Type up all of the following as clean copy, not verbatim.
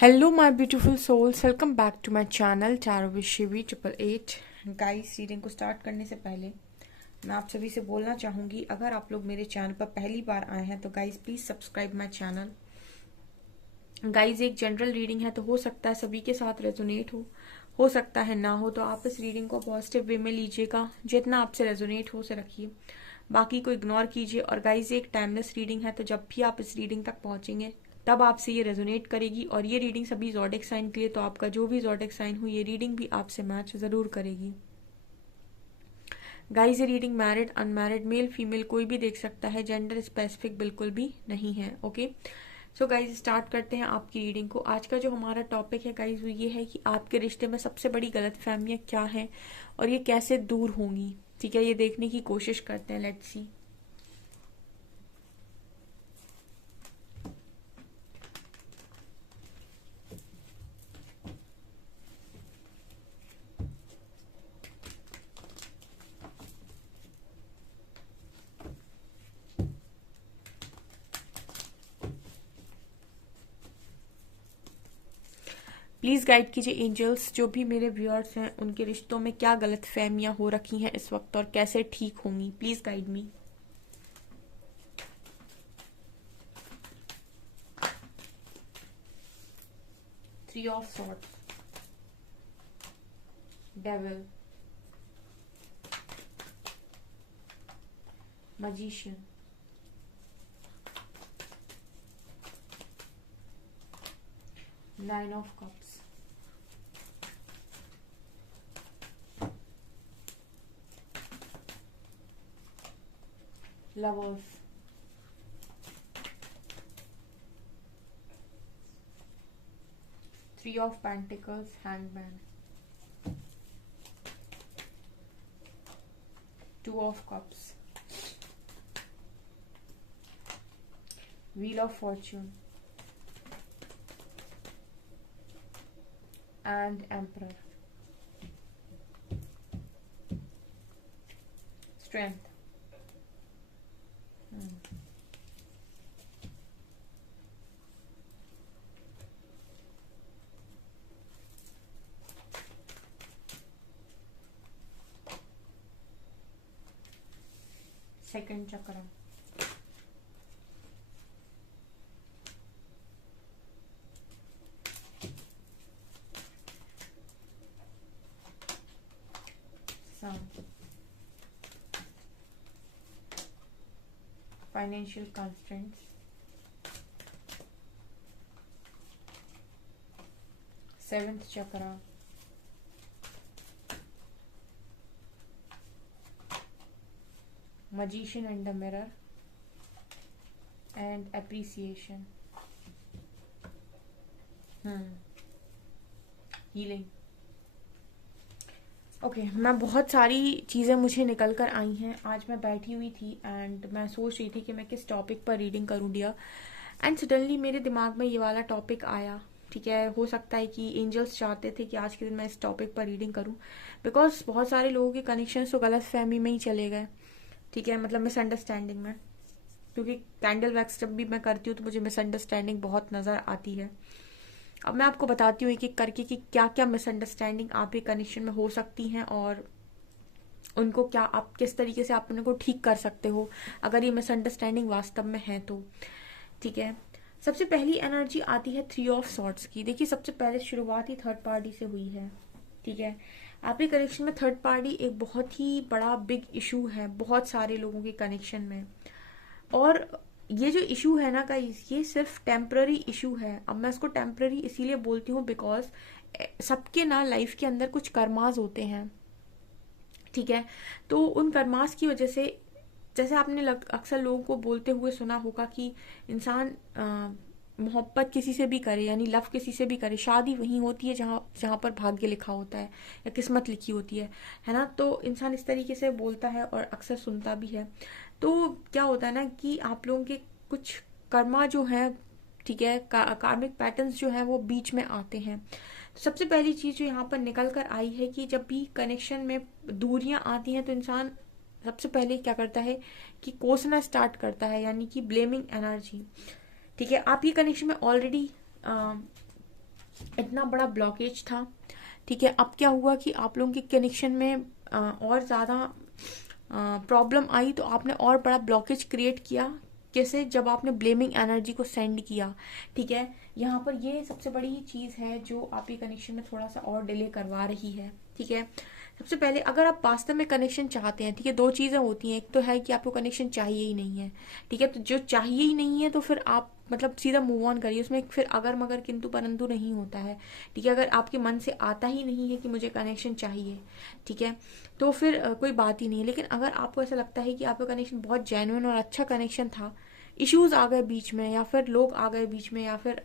Hello, my beautiful souls. Welcome back to my channel Tarot with Shivi 888. Guys, reading को start करने से पहले मैं आप सभी से बोलना चाहूँगी, अगर आप लोग मेरे चैनल पर पहली बार आए हैं तो guys please subscribe my channel. Guys, एक जनरल रीडिंग है तो हो सकता है सभी के साथ रेजोनेट हो सकता है ना हो, तो आप इस रीडिंग को पॉजिटिव वे में लीजिएगा। जितना आपसे रेजोनेट हो उसे रखिए, बाकी को इग्नोर कीजिए। और गाइस, ये एक टाइमलेस रीडिंग है, तो जब भी आप इस रीडिंग तक पहुंचेंगे तब आपसे ये रेजोनेट करेगी। और ये रीडिंग सभी ज़ोडिक साइन के लिए, तो आपका जो भी ज़ोडिक साइन हो ये रीडिंग भी आपसे मैच ज़रूर करेगी। गाइस, ये reading married unmarried male female कोई भी देख सकता है, जेंडर स्पेसिफिक बिल्कुल भी नहीं है। ओके, सो गाइज स्टार्ट करते हैं आपकी रीडिंग को। आज का जो हमारा टॉपिक है गाइज वो ये है कि आपके रिश्ते में सबसे बड़ी गलतफहमियां क्या हैं और ये कैसे दूर होंगी। ठीक है, ये देखने की कोशिश करते हैं। Let's see. प्लीज गाइड कीजिए एंजल्स, जो भी मेरे व्यूअर्स हैं उनके रिश्तों में क्या गलतफहमियां हो रखी हैं इस वक्त और कैसे ठीक होंगी। Please guide me. 3 of swords, devil, magician, 9 of cups, lovers, 3 of pentacles, hangman, 2 of cups, wheel of fortune and emperor, strength। Second चक्र, सन, फाइनेंशियल कंस्ट्रेंट्स, सेवेंथ चक्र, magician and the mirror and appreciation, healing। Okay, मैं बहुत सारी चीज़ें मुझे निकल कर आई हैं। आज मैं बैठी हुई थी एंड मैं सोच रही थी कि मैं किस टॉपिक पर रीडिंग करूँ डियर, एंड सडनली मेरे दिमाग में ये वाला टॉपिक आया। ठीक है, हो सकता है कि एंजल्स चाहते थे कि आज के दिन मैं इस टॉपिक पर रीडिंग करूँ, बिकॉज बहुत सारे लोगों के कनेक्शन तो गलत फहमी में ही चले गए। ठीक है, मतलब मिसअंडरस्टैंडिंग में, क्योंकि कैंडल वैक्स जब भी मैं करती हूँ तो मुझे मिसअंडरस्टैंडिंग बहुत नज़र आती है। अब मैं आपको बताती हूँ एक एक करके कि क्या क्या मिसअंडरस्टैंडिंग आपके कनेक्शन में हो सकती हैं और उनको क्या आप किस तरीके से आप उनको ठीक कर सकते हो अगर ये मिसअंडरस्टैंडिंग वास्तव में है तो। ठीक है, सबसे पहली एनर्जी आती है 3 ऑफ सॉर्ड्स की। देखिए, सबसे पहले शुरुआत ही थर्ड पार्टी से हुई है। ठीक है, आपके कनेक्शन में थर्ड पार्टी एक बहुत ही बड़ा बिग इशू है बहुत सारे लोगों के कनेक्शन में। और ये जो इशू है ना गाइस, ये सिर्फ टेम्पररी इशू है। अब मैं इसको टेम्पररी इसीलिए बोलती हूँ बिकॉज सबके ना लाइफ के अंदर कुछ कर्मास होते हैं। ठीक है, तो उन कर्मास की वजह से, जैसे आपने अक्सर लोगों को बोलते हुए सुना होगा कि इंसान मोहब्बत किसी से भी करे, यानी लव किसी से भी करे, शादी वहीं होती है जहाँ जहाँ पर भाग्य लिखा होता है या किस्मत लिखी होती है ना। तो इंसान इस तरीके से बोलता है और अक्सर सुनता भी है। तो क्या होता है ना कि आप लोगों के कुछ कर्मा जो है, ठीक है, कार्मिक पैटर्न्स जो है वो बीच में आते हैं। तो सबसे पहली चीज जो यहाँ पर निकल कर आई है कि जब भी कनेक्शन में दूरियां आती हैं तो इंसान सबसे पहले क्या करता है कि कोसना स्टार्ट करता है, यानी कि ब्लेमिंग एनर्जी। ठीक है, आप ये कनेक्शन में ऑलरेडी इतना बड़ा ब्लॉकेज था। ठीक है, अब क्या हुआ कि आप लोगों के कनेक्शन में और ज़्यादा प्रॉब्लम आई, तो आपने और बड़ा ब्लॉकेज क्रिएट किया। कैसे? जब आपने ब्लेमिंग एनर्जी को सेंड किया। ठीक है, यहाँ पर ये सबसे बड़ी चीज़ है जो आपके कनेक्शन में थोड़ा सा और डिले करवा रही है। ठीक है, सबसे पहले अगर आप वास्तव में कनेक्शन चाहते हैं, ठीक है, दो चीज़ें होती हैं। एक तो है कि आपको कनेक्शन चाहिए ही नहीं है। ठीक है, तो जो चाहिए ही नहीं है तो फिर आप मतलब सीधा मूव ऑन करिए, उसमें फिर अगर मगर किंतु परंतु नहीं होता है। ठीक है, अगर आपके मन से आता ही नहीं है कि मुझे कनेक्शन चाहिए, ठीक है, तो फिर कोई बात ही नहीं है। लेकिन अगर आपको ऐसा लगता है कि आपका कनेक्शन बहुत जेन्युइन और अच्छा कनेक्शन था, इश्यूज आ गए बीच में, या फिर लोग आ गए बीच में, या फिर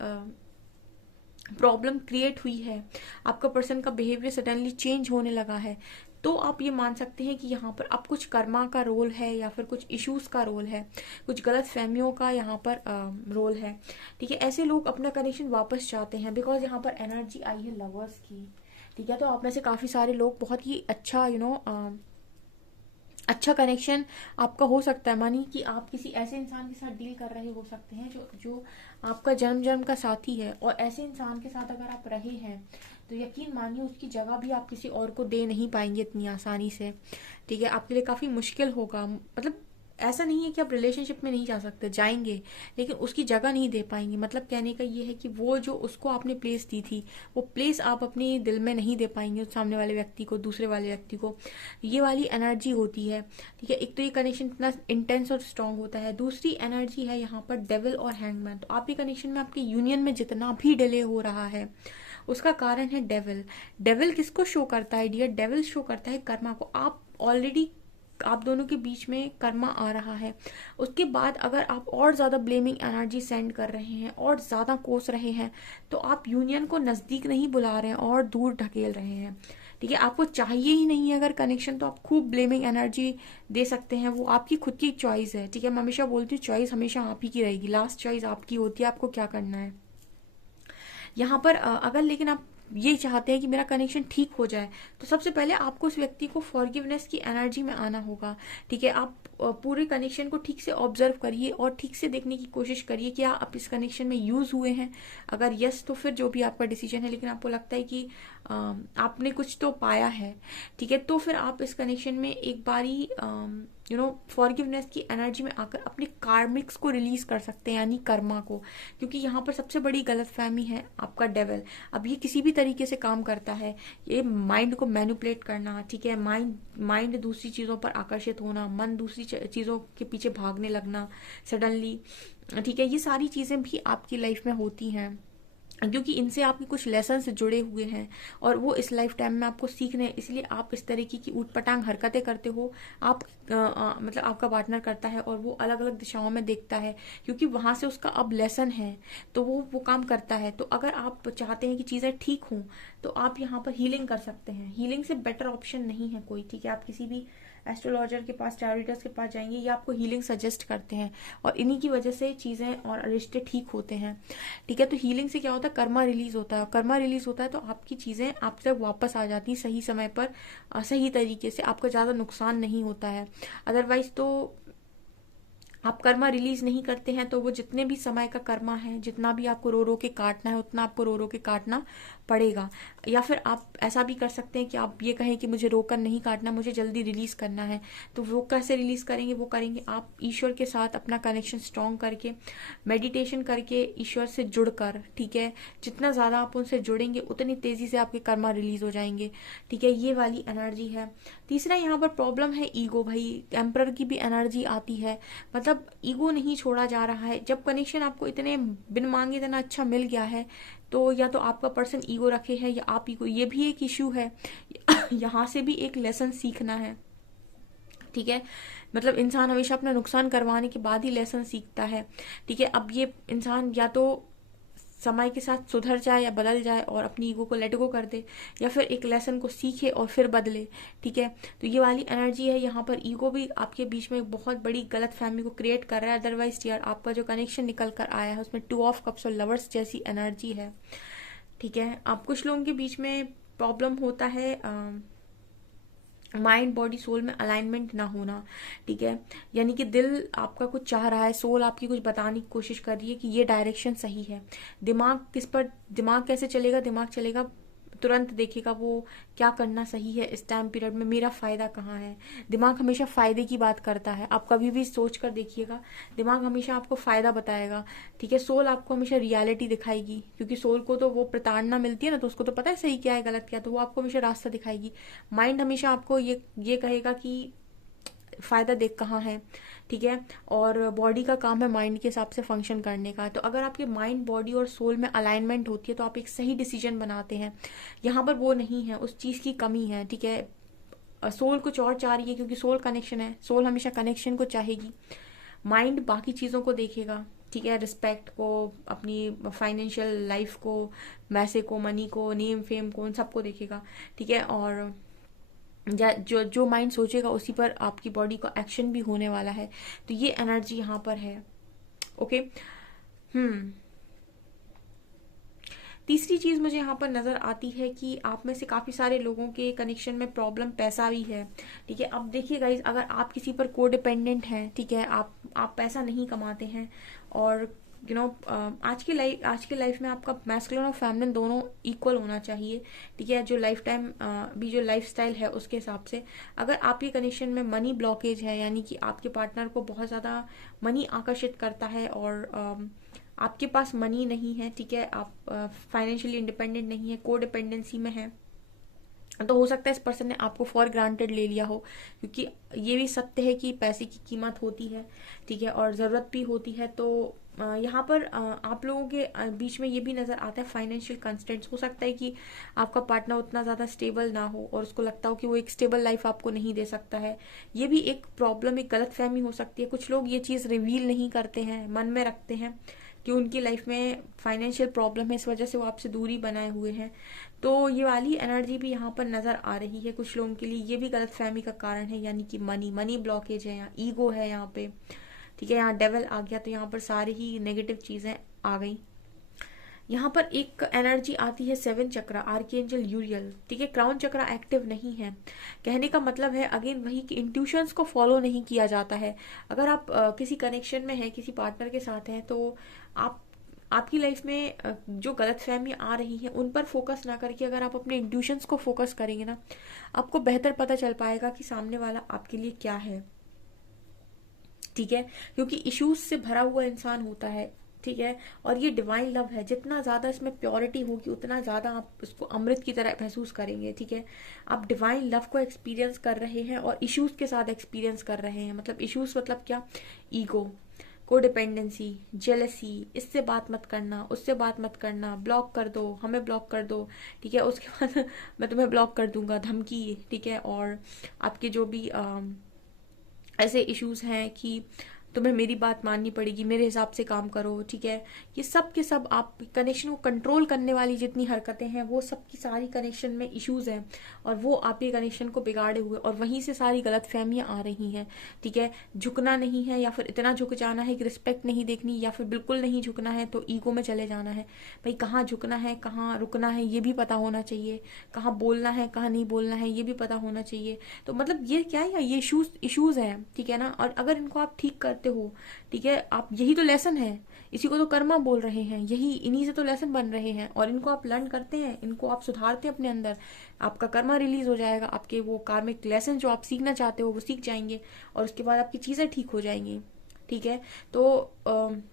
प्रॉब्लम क्रिएट हुई है, आपका पर्सन का बिहेवियर सडनली चेंज होने लगा है, तो आप ये मान सकते हैं कि यहाँ पर अब कुछ कर्मा का रोल है, या फिर कुछ इश्यूज का रोल है, कुछ गलत फहमियों का यहाँ पर रोल है। ठीक है, ऐसे लोग अपना कनेक्शन वापस चाहते हैं, बिकॉज यहाँ पर एनर्जी आई है लवर्स की। ठीक है, तो आप में से काफी सारे लोग बहुत ही अच्छा अच्छा कनेक्शन आपका हो सकता है। मानिए कि आप किसी ऐसे इंसान के साथ डील कर रहे हो सकते हैं जो जो आपका जन्म जन्म का साथी है, और ऐसे इंसान के साथ अगर आप रहे हैं तो यकीन मानिए उसकी जगह भी आप किसी और को दे नहीं पाएंगे इतनी आसानी से। ठीक है, आपके लिए काफी मुश्किल होगा। मतलब ऐसा नहीं है कि आप रिलेशनशिप में नहीं जा सकते, जाएंगे, लेकिन उसकी जगह नहीं दे पाएंगे। मतलब कहने का ये है कि वो जो उसको आपने प्लेस दी थी, वो प्लेस आप अपने दिल में नहीं दे पाएंगे उस सामने वाले व्यक्ति को, दूसरे वाले व्यक्ति को। ये वाली एनर्जी होती है। ठीक है, एक तो ये कनेक्शन इतना इंटेंस और स्ट्रांग होता है। दूसरी एनर्जी है यहाँ पर डेविल और हैंगमैन। तो आपके कनेक्शन में, आपके यूनियन में जितना भी डिले हो रहा है, उसका कारण है डेविल। डेविल किसको शो करता है डियर? डेविल शो करता है कर्मा को। आप ऑलरेडी, आप दोनों के बीच में कर्मा आ रहा है, उसके बाद अगर आप और ज्यादा ब्लेमिंग एनर्जी सेंड कर रहे हैं और ज्यादा कोस रहे हैं, तो आप यूनियन को नजदीक नहीं बुला रहे हैं और दूर ढकेल रहे हैं। ठीक है, आपको चाहिए ही नहीं है अगर कनेक्शन, तो आप खूब ब्लेमिंग एनर्जी दे सकते हैं, वो आपकी खुद की चॉइस है। ठीक है, मैं हमेशा बोलती हूँ चॉइस हमेशा आप ही की रहेगी, लास्ट चॉइस आपकी होती है, आपको क्या करना है। यहाँ पर अगर लेकिन आप ये चाहते हैं कि मेरा कनेक्शन ठीक हो जाए, तो सबसे पहले आपको उस व्यक्ति को फॉरगिवनेस की एनर्जी में आना होगा। ठीक है, आप पूरे कनेक्शन को ठीक से ऑब्जर्व करिए और ठीक से देखने की कोशिश करिए कि आप इस कनेक्शन में यूज हुए हैं। अगर यस, तो फिर जो भी आपका डिसीजन है, लेकिन आपको लगता है कि आपने कुछ तो पाया है, ठीक है, तो फिर आप इस कनेक्शन में एक बारी फॉरगिवनेस की एनर्जी में आकर अपने कार्मिक्स को रिलीज कर सकते हैं, यानी कर्मा को। क्योंकि यहाँ पर सबसे बड़ी गलतफहमी है आपका डेविल। अब ये किसी भी तरीके से काम करता है, ये माइंड को मैनिपुलेट करना। ठीक है, माइंड दूसरी चीजों पर आकर्षित होना, मन दूसरी चीजों के पीछे भागने लगना सडनली। ठीक है, ये सारी चीजें भी आपकी लाइफ में होती हैं, क्योंकि इनसे आपके कुछ लेसन जुड़े हुए हैं और वो इस लाइफ टाइम में आपको सीखने हैं, इसलिए आप इस तरीके की ऊटपटांग हरकतें करते हो। आप मतलब आपका पार्टनर करता है और वो अलग अलग दिशाओं में देखता है, क्योंकि वहां से उसका अब लेसन है, तो वो काम करता है। तो अगर आप चाहते हैं कि चीजें ठीक हों, तो आप यहाँ पर हीलिंग कर सकते हैं। हीलिंग से बेटर ऑप्शन नहीं है कोई। ठीक है, आप किसी भी एस्ट्रोलॉजर के पास, टैरोइडर्स के पास जाएंगे, ये आपको हीलिंग सजेस्ट करते हैं, और इन्हीं की वजह से चीजें और रिश्ते ठीक होते हैं। ठीक है, तो हीलिंग से क्या होता है? कर्मा रिलीज होता है। कर्मा रिलीज होता है तो आपकी चीजें आपसे वापस आ जाती हैं सही समय पर, सही तरीके से, आपका ज्यादा नुकसान नहीं होता है। अदरवाइज तो आप कर्मा रिलीज नहीं करते हैं, तो वो जितने भी समय का कर्मा है, जितना भी आपको रो रो के काटना है, उतना आपको रो रो के काटना पड़ेगा। या फिर आप ऐसा भी कर सकते हैं कि आप ये कहें कि मुझे रोकर नहीं काटना, मुझे जल्दी रिलीज करना है। तो वो कैसे रिलीज करेंगे? वो करेंगे आप ईश्वर के साथ अपना कनेक्शन स्ट्रॉन्ग करके, मेडिटेशन करके, ईश्वर से जुड़कर। ठीक है, जितना ज्यादा आप उनसे जुड़ेंगे उतनी तेजी से आपके कर्मा रिलीज हो जाएंगे। ठीक है, ये वाली एनर्जी है। तीसरा यहाँ पर प्रॉब्लम है ईगो। भाई एम्परर की भी एनर्जी आती है, मतलब ईगो नहीं छोड़ा जा रहा है। जब कनेक्शन आपको इतने बिन मांगे इतना अच्छा मिल गया है, तो या तो आपका पर्सन ईगो रखे है या आप ईगो, ये भी एक इश्यू है। यहाँ से भी एक लेसन सीखना है। ठीक है, मतलब इंसान हमेशा अपना नुकसान करवाने के बाद ही लेसन सीखता है। ठीक है, अब ये इंसान या तो समय के साथ सुधर जाए या बदल जाए और अपनी ईगो को लेट गो कर दे, या फिर एक लेसन को सीखे और फिर बदले। ठीक है, तो ये वाली एनर्जी है। यहाँ पर ईगो भी आपके बीच में बहुत बड़ी गलत फहमी को क्रिएट कर रहा है। अदरवाइज यार आपका जो कनेक्शन निकल कर आया है उसमें 2 ऑफ कप्स और लवर्स जैसी एनर्जी है। ठीक है, आप कुछ लोगों के बीच में प्रॉब्लम होता है माइंड बॉडी सोल में अलाइनमेंट ना होना, ठीक है। यानी कि दिल आपका कुछ चाह रहा है, सोल आपकी कुछ बताने की कोशिश कर रही है कि ये डायरेक्शन सही है। दिमाग कैसे चलेगा? दिमाग चलेगा, तुरंत देखेगा वो क्या करना सही है इस टाइम पीरियड में, मेरा फायदा कहाँ है। दिमाग हमेशा फायदे की बात करता है, आप कभी भी सोच कर देखिएगा, दिमाग हमेशा आपको फायदा बताएगा, ठीक है। सोल आपको हमेशा रियलिटी दिखाएगी, क्योंकि सोल को तो वो प्रताड़ना मिलती है ना, तो उसको तो पता है सही क्या है गलत क्या है, तो वो आपको हमेशा रास्ता दिखाएगी। माइंड हमेशा आपको ये कहेगा कि फायदा देख कहाँ है, ठीक है। और बॉडी का काम है माइंड के हिसाब से फंक्शन करने का। तो अगर आपके माइंड बॉडी और सोल में अलाइनमेंट होती है तो आप एक सही डिसीजन बनाते हैं। यहाँ पर वो नहीं है, उस चीज़ की कमी है, ठीक है। सोल कुछ और चाह रही है, क्योंकि सोल कनेक्शन है, सोल हमेशा कनेक्शन को चाहेगी। माइंड बाकी चीज़ों को देखेगा, ठीक है, रिस्पेक्ट को, अपनी फाइनेंशियल लाइफ को, पैसे को, मनी को, नेम फेम को, उन सबको देखेगा, ठीक है। और जो जो माइंड सोचेगा उसी पर आपकी बॉडी का एक्शन भी होने वाला है। तो ये एनर्जी यहाँ पर है। ओके। हम्म तीसरी चीज मुझे यहाँ पर नजर आती है कि आप में से काफी सारे लोगों के कनेक्शन में प्रॉब्लम पैसा भी है, ठीक है। अब देखिए गाइज, अगर आप किसी पर को डिपेंडेंट हैं, ठीक है, आप पैसा नहीं कमाते हैं, और आज की लाइफ में आपका मैस्कुलिन और फेमिनिन दोनों इक्वल होना चाहिए, ठीक है। जो लाइफ टाइम भी जो लाइफ स्टाइल है उसके हिसाब से, अगर आपके कनेक्शन में मनी ब्लॉकेज है, यानी कि आपके पार्टनर को बहुत ज़्यादा मनी आकर्षित करता है और आपके पास मनी नहीं है, ठीक है, आप फाइनेंशियली इंडिपेंडेंट नहीं है, को डिपेंडेंसी में है, तो हो सकता है इस पर्सन ने आपको फॉर ग्रांटेड ले लिया हो, क्योंकि ये भी सत्य है कि पैसे की कीमत होती है, ठीक है, और ज़रूरत भी होती है। तो यहाँ पर आप लोगों के बीच में ये भी नज़र आता है फाइनेंशियल कंस्ट्रेंट्स। हो सकता है कि आपका पार्टनर उतना ज़्यादा स्टेबल ना हो और उसको लगता हो कि वो एक स्टेबल लाइफ आपको नहीं दे सकता है। ये भी एक प्रॉब्लम, एक गलतफहमी हो सकती है। कुछ लोग ये चीज़ रिवील नहीं करते हैं, मन में रखते हैं कि उनकी लाइफ में फाइनेंशियल प्रॉब्लम है, इस वजह से वो आपसे दूरी बनाए हुए हैं। तो ये वाली एनर्जी भी यहाँ पर नजर आ रही है कुछ लोगों के लिए। ये भी गलतफहमी का कारण है, यानी कि मनी ब्लॉकेज है, यहाँ ईगो है यहाँ पे, ठीक है। यहाँ डेविल आ गया, तो यहाँ पर सारी ही नेगेटिव चीजें आ गई। यहाँ पर एक एनर्जी आती है 7 चक्र, आर्कएंजल यूरियल, ठीक है। क्राउन चक्र एक्टिव नहीं है। कहने का मतलब है अगेन वही कि इंट्यूशंस को फॉलो नहीं किया जाता है। अगर आप किसी कनेक्शन में है, किसी पार्टनर के साथ हैं, तो आप आपकी लाइफ में जो गलतफहमी आ रही है उन पर फोकस ना करके अगर आप अपने इंट्यूशंस को फोकस करेंगे ना, आपको बेहतर पता चल पाएगा कि सामने वाला आपके लिए क्या है, ठीक है। क्योंकि इश्यूज से भरा हुआ इंसान होता है, ठीक है, और ये डिवाइन लव है। जितना ज्यादा इसमें प्योरिटी होगी उतना ज्यादा आप इसको अमृत की तरह महसूस करेंगे, ठीक है। आप डिवाइन लव को एक्सपीरियंस कर रहे हैं और इश्यूज के साथ एक्सपीरियंस कर रहे हैं। मतलब इश्यूज मतलब क्या? ईगो, कोडिपेंडेंसी, जेलसी, इससे बात मत करना, उससे बात मत करना, ब्लॉक कर दो, हमें ब्लॉक कर दो, ठीक है, उसके बाद मैं तुम्हें ब्लॉक कर दूंगा, धमकी, ठीक है। और आपके जो भी ऐसे इश्यूज हैं कि तुम्हें मेरी बात माननी पड़ेगी, मेरे हिसाब से काम करो, ठीक है। ये सब के सब आप कनेक्शन को कंट्रोल करने वाली जितनी हरकतें हैं वो सब की सारी कनेक्शन में इश्यूज हैं, और वो आपके कनेक्शन को बिगाड़े हुए, और वहीं से सारी गलत फहमियाँ आ रही हैं, ठीक है। झुकना नहीं है, या फिर इतना झुक जाना है कि रिस्पेक्ट नहीं देखनी, या फिर बिल्कुल नहीं झुकना है तो ईगो में चले जाना है। भाई कहाँ झुकना है, कहाँ रुकना है, ये भी पता होना चाहिए। कहाँ बोलना है, कहाँ नहीं बोलना है, ये भी पता होना चाहिए। तो मतलब ये क्या है, ये इश्यूज हैं, ठीक है ना। और अगर इनको आप ठीक करते हो, ठीक है, आप, यही तो लेसन है, इसी को तो कर्मा बोल रहे हैं, यही इन्हीं से तो लेसन बन रहे हैं, और इनको आप लर्न करते हैं, इनको आप सुधारते हैं अपने अंदर, आपका कर्मा रिलीज हो जाएगा, आपके वो कार्मिक लेसन जो आप सीखना चाहते हो वो सीख जाएंगे, और उसके बाद आपकी चीजें ठीक हो जाएंगी, ठीक है। तो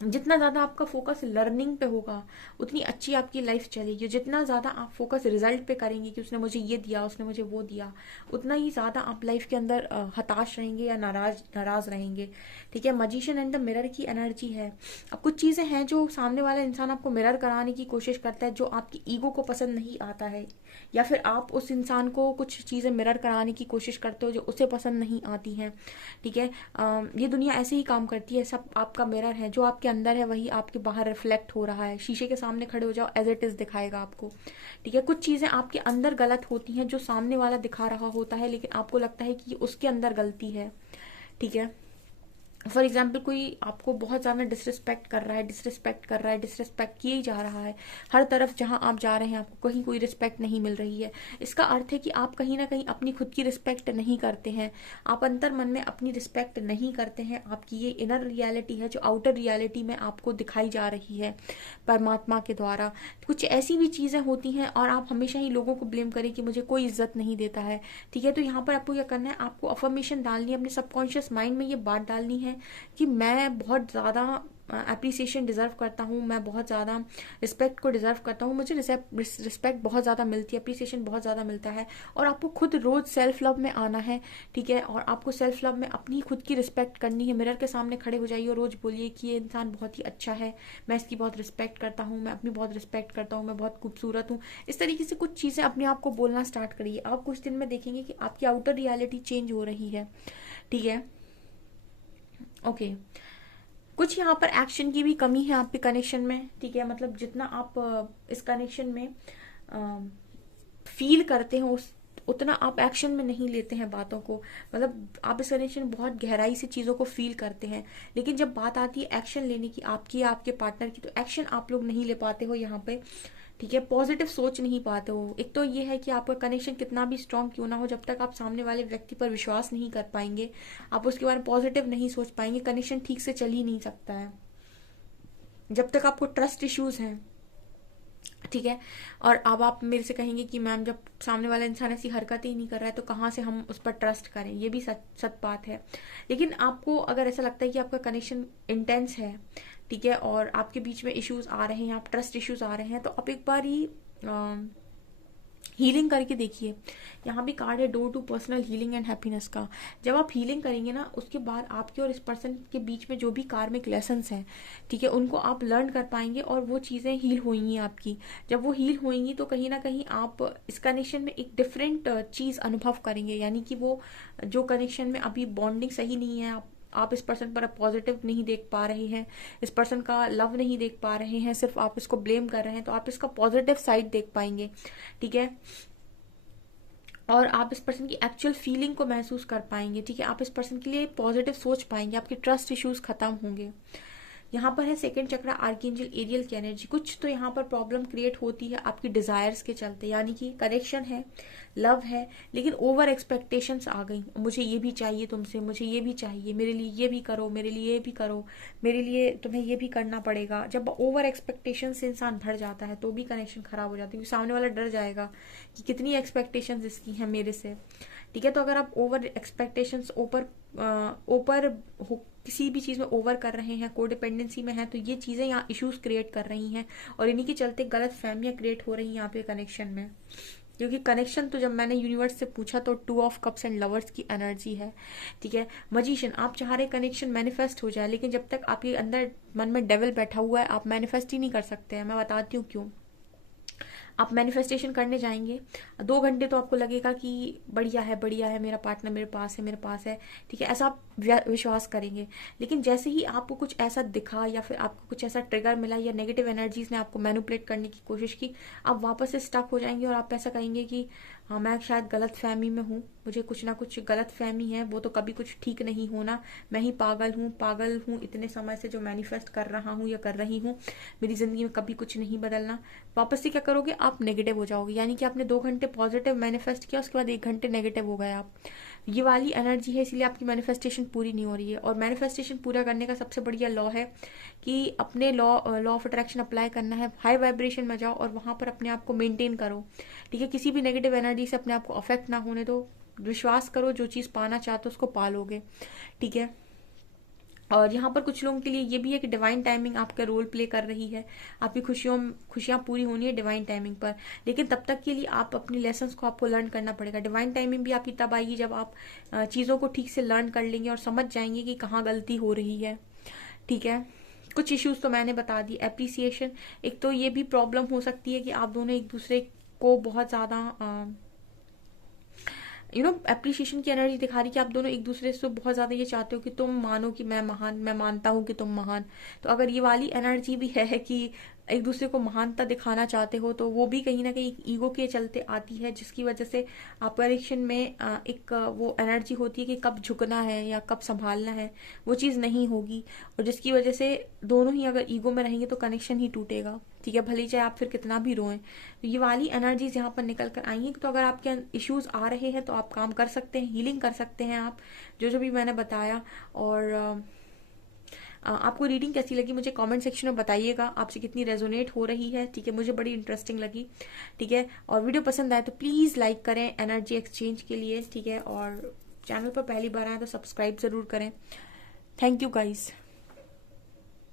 जितना ज्यादा आपका फोकस लर्निंग पे होगा उतनी अच्छी आपकी लाइफ चलेगी। जितना ज्यादा आप फोकस रिजल्ट पे करेंगे कि उसने मुझे ये दिया, उसने मुझे वो दिया, उतना ही ज्यादा आप लाइफ के अंदर हताश रहेंगे या नाराज रहेंगे, ठीक है। मजिशियन एंड द मिरर की एनर्जी है। अब कुछ चीजें हैं जो सामने वाला इंसान आपको मिरर कराने की कोशिश करता है, जो आपकी ईगो को पसंद नहीं आता है, या फिर आप उस इंसान को कुछ चीजें मिरर कराने की कोशिश करते हो जो उसे पसंद नहीं आती हैं, ठीक है। ये दुनिया ऐसे ही काम करती है, सब आपका मिरर है, जो आपके अंदर है वही आपके बाहर रिफ्लेक्ट हो रहा है। शीशे के सामने खड़े हो जाओ, एज इट इज दिखाएगा आपको, ठीक है। कुछ चीजें आपके अंदर गलत होती हैं जो सामने वाला दिखा रहा होता है, लेकिन आपको लगता है कि उसके अंदर गलती है, ठीक है। फॉर एग्जाम्पल कोई आपको बहुत ज़्यादा डिसरिस्पेक्ट कर रहा है, डिसरिस्पेक्ट किए ही जा रहा है, हर तरफ जहां आप जा रहे हैं आपको कहीं कोई रिस्पेक्ट नहीं मिल रही है, इसका अर्थ है कि आप कहीं ना कहीं अपनी खुद की रिस्पेक्ट नहीं करते हैं, आप अंतर मन में अपनी रिस्पेक्ट नहीं करते हैं। आपकी ये इनर रियलिटी है जो आउटर रियलिटी में आपको दिखाई जा रही है परमात्मा के द्वारा। कुछ ऐसी भी चीज़ें होती हैं और आप हमेशा ही लोगों को ब्लेम करें कि मुझे कोई इज्जत नहीं देता है, ठीक है। तो यहाँ पर आपको क्या करना है, आपको अफर्मेशन डालनी है, अपने सबकॉन्शियस माइंड में ये बात डालनी है कि मैं बहुत ज़्यादा अप्रिसिएशन डिज़र्व करता हूँ, मैं बहुत ज़्यादा रिस्पेक्ट को डिज़र्व करता हूँ, मुझे रिस्पेक्ट बहुत ज़्यादा मिलती है, अप्रिसिएशन बहुत ज़्यादा मिलता है। और आपको खुद रोज़ सेल्फ लव में आना है, ठीक है। और आपको सेल्फ लव में अपनी खुद की रिस्पेक्ट करनी है। मिरर के सामने खड़े हो जाइए और रोज़ बोलिए कि ये इंसान बहुत ही अच्छा है, मैं इसकी बहुत रिस्पेक्ट करता हूँ, मैं अपनी बहुत रिस्पेक्ट करता हूँ, मैं बहुत खूबसूरत हूँ। इस तरीके से कुछ चीज़ें अपने आप को बोलना स्टार्ट करिए। आप कुछ दिन में देखेंगे कि आपकी आउटर रियलिटी चेंज हो रही है, ठीक है। ओके कुछ यहाँ पर एक्शन की भी कमी है आपके कनेक्शन में, ठीक है। मतलब जितना आप इस कनेक्शन में फील करते हो उतना आप एक्शन में नहीं लेते हैं बातों को। मतलब आप इस कनेक्शन में बहुत गहराई से चीज़ों को फील करते हैं, लेकिन जब बात आती है एक्शन लेने की आपकी या आपके पार्टनर की, तो एक्शन आप लोग नहीं ले पाते हो यहाँ पे, ठीक है। पॉजिटिव सोच नहीं पाते हो। एक तो ये है कि आपका कनेक्शन कितना भी स्ट्रांग क्यों ना हो, जब तक आप सामने वाले व्यक्ति पर विश्वास नहीं कर पाएंगे, आप उसके बारे में पॉजिटिव नहीं सोच पाएंगे, कनेक्शन ठीक से चल ही नहीं सकता है। जब तक आपको ट्रस्ट इश्यूज हैं, ठीक है। और अब आप मेरे से कहेंगे कि मैम जब सामने वाला इंसान ऐसी हरकतें ही नहीं कर रहा है तो कहाँ से हम उस पर ट्रस्ट करें, ये भी सच बात है। लेकिन आपको अगर ऐसा लगता है कि आपका कनेक्शन इंटेंस है, ठीक है, और आपके बीच में इश्यूज आ रहे हैं, आप ट्रस्ट इश्यूज आ रहे हैं, तो आप एक बार ही हीलिंग करके देखिए। यहाँ भी कार्ड है door to personal healing and happiness का। जब आप हीलिंग करेंगे ना, उसके बाद आपके और इस पर्सन के बीच में जो भी कार्मिक लेसन्स हैं, ठीक है, उनको आप लर्न कर पाएंगे और वो चीज़ें हील होंगी आपकी। जब वो हील होंगी तो कहीं ना कहीं आप इस कनेक्शन में एक डिफरेंट चीज़ अनुभव करेंगे। यानी कि वो जो कनेक्शन में अभी बॉन्डिंग सही नहीं है, आप इस पर्सन पर पॉजिटिव नहीं देख पा रहे हैं, इस पर्सन का लव नहीं देख पा रहे हैं, सिर्फ आप इसको ब्लेम कर रहे हैं, तो आप इसका पॉजिटिव साइड देख पाएंगे, ठीक है। और आप इस पर्सन की एक्चुअल फीलिंग को महसूस कर पाएंगे, ठीक है। आप इस पर्सन के लिए पॉजिटिव सोच पाएंगे, आपके ट्रस्ट इश्यूज खत्म होंगे। यहाँ पर है सेकंड चक्र आर्कएंजल एरियल की एनर्जी। कुछ तो यहाँ पर प्रॉब्लम क्रिएट होती है आपकी डिजायर्स के चलते, यानी कि कनेक्शन है, लव है, लेकिन ओवर एक्सपेक्टेशंस आ गई। मुझे ये भी चाहिए तुमसे, मुझे ये भी चाहिए, मेरे लिए ये भी करो, मेरे लिए ये भी करो, मेरे लिए तुम्हें ये भी करना पड़ेगा। जब ओवर एक्सपेक्टेशन से इंसान भर जाता है तो भी कनेक्शन खराब हो जाती है, क्योंकि सामने वाला डर जाएगा कि कितनी एक्सपेक्टेशंस इसकी हैं मेरे से, ठीक है। तो अगर आप ओवर एक्सपेक्टेशंस ऊपर किसी भी चीज़ में ओवर कर रहे हैं, कोडिपेंडेंसी में है, तो ये चीज़ें यहाँ इश्यूज क्रिएट कर रही हैं और इन्हीं के चलते गलत फहमियाँ क्रिएट हो रही हैं यहाँ पे कनेक्शन में। क्योंकि कनेक्शन तो जब मैंने यूनिवर्स से पूछा तो 2 ऑफ कप्स एंड लवर्स की एनर्जी है, ठीक है। मजीशियन, आप चाह रहे कनेक्शन मैनिफेस्ट हो जाए, लेकिन जब तक आपके अंदर मन में डेविल बैठा हुआ है आप मैनिफेस्ट ही नहीं कर सकते हैं। मैं बताती हूँ क्यों। आप मैनिफेस्टेशन करने जाएंगे, 2 घंटे तो आपको लगेगा कि बढ़िया है, मेरा पार्टनर मेरे पास है, ठीक है, ऐसा आप विश्वास करेंगे। लेकिन जैसे ही आपको कुछ ऐसा दिखा या फिर आपको कुछ ऐसा ट्रिगर मिला या नेगेटिव एनर्जीज ने आपको मैनिपुलेट करने की कोशिश की, आप वापस से स्टक हो जाएंगे और आप ऐसा कहेंगे कि हाँ मैं शायद गलत फहमी में हूँ, मुझे कुछ ना कुछ गलत फहमी है, वो तो कभी कुछ ठीक नहीं होना, मैं ही पागल हूँ इतने समय से जो मैनिफेस्ट कर रहा हूँ या कर रही हूँ, मेरी जिंदगी में कभी कुछ नहीं बदलना। वापस से क्या करोगे, आप नेगेटिव हो जाओगे। यानी कि आपने 2 घंटे पॉजिटिव मैनिफेस्ट किया, उसके बाद 1 घंटे नेगेटिव हो गए आप। ये वाली एनर्जी है, इसलिए आपकी मैनिफेस्टेशन पूरी नहीं हो रही है। और मैनिफेस्टेशन पूरा करने का सबसे बढ़िया लॉ है कि अपने लॉ ऑफ अट्रैक्शन अप्लाई करना है, हाई वाइब्रेशन में जाओ और वहां पर अपने आप को मेंटेन करो, ठीक है। किसी भी नेगेटिव एनर्जी से अपने आप को अफेक्ट ना होने दो, विश्वास करो जो चीज़ पाना चाहते हो उसको पालोगे, ठीक है। और यहाँ पर कुछ लोगों के लिए ये भी है कि डिवाइन टाइमिंग आपका रोल प्ले कर रही है, आपकी खुशियाँ पूरी होनी है डिवाइन टाइमिंग पर। लेकिन तब तक के लिए आप अपनी लेसन्स को आपको लर्न करना पड़ेगा। डिवाइन टाइमिंग भी आपकी तब आएगी जब आप चीज़ों को ठीक से लर्न कर लेंगे और समझ जाएंगे कि कहाँ गलती हो रही है, ठीक है। कुछ इश्यूज तो मैंने बता दी। एप्रिसिएशन, एक तो ये भी प्रॉब्लम हो सकती है कि आप दोनों एक दूसरे को बहुत ज़्यादा एप्रिशिएशन की एनर्जी दिखा रही कि आप दोनों एक दूसरे से बहुत ज़्यादा ये चाहते हो कि तुम मानो कि मैं महान, मैं मानता हूँ कि तुम महान। तो अगर ये वाली एनर्जी भी है कि एक दूसरे को महानता दिखाना चाहते हो, तो वो भी कहीं ना कहीं ईगो के चलते आती है, जिसकी वजह से आपका रिलेशन में एक वो एनर्जी होती है कि कब झुकना है या कब संभालना है, वो चीज़ नहीं होगी। और जिसकी वजह से दोनों ही अगर ईगो में रहेंगे तो कनेक्शन ही टूटेगा, ठीक है, भले ही चाहे आप फिर कितना भी रोएं। तो ये वाली एनर्जीज यहाँ पर निकल कर आई हैं। तो अगर आपके इश्यूज आ रहे हैं तो आप काम कर सकते हैं, हीलिंग कर सकते हैं आप, जो जो भी मैंने बताया। और आपको रीडिंग कैसी लगी मुझे कमेंट सेक्शन में बताइएगा, आपसे कितनी रेजोनेट हो रही है, ठीक है, मुझे बड़ी इंटरेस्टिंग लगी, ठीक है। और वीडियो पसंद आए तो प्लीज़ लाइक करें एनर्जी एक्सचेंज के लिए, ठीक है। और चैनल पर पहली बार आए तो सब्सक्राइब ज़रूर करें। Thank you guys.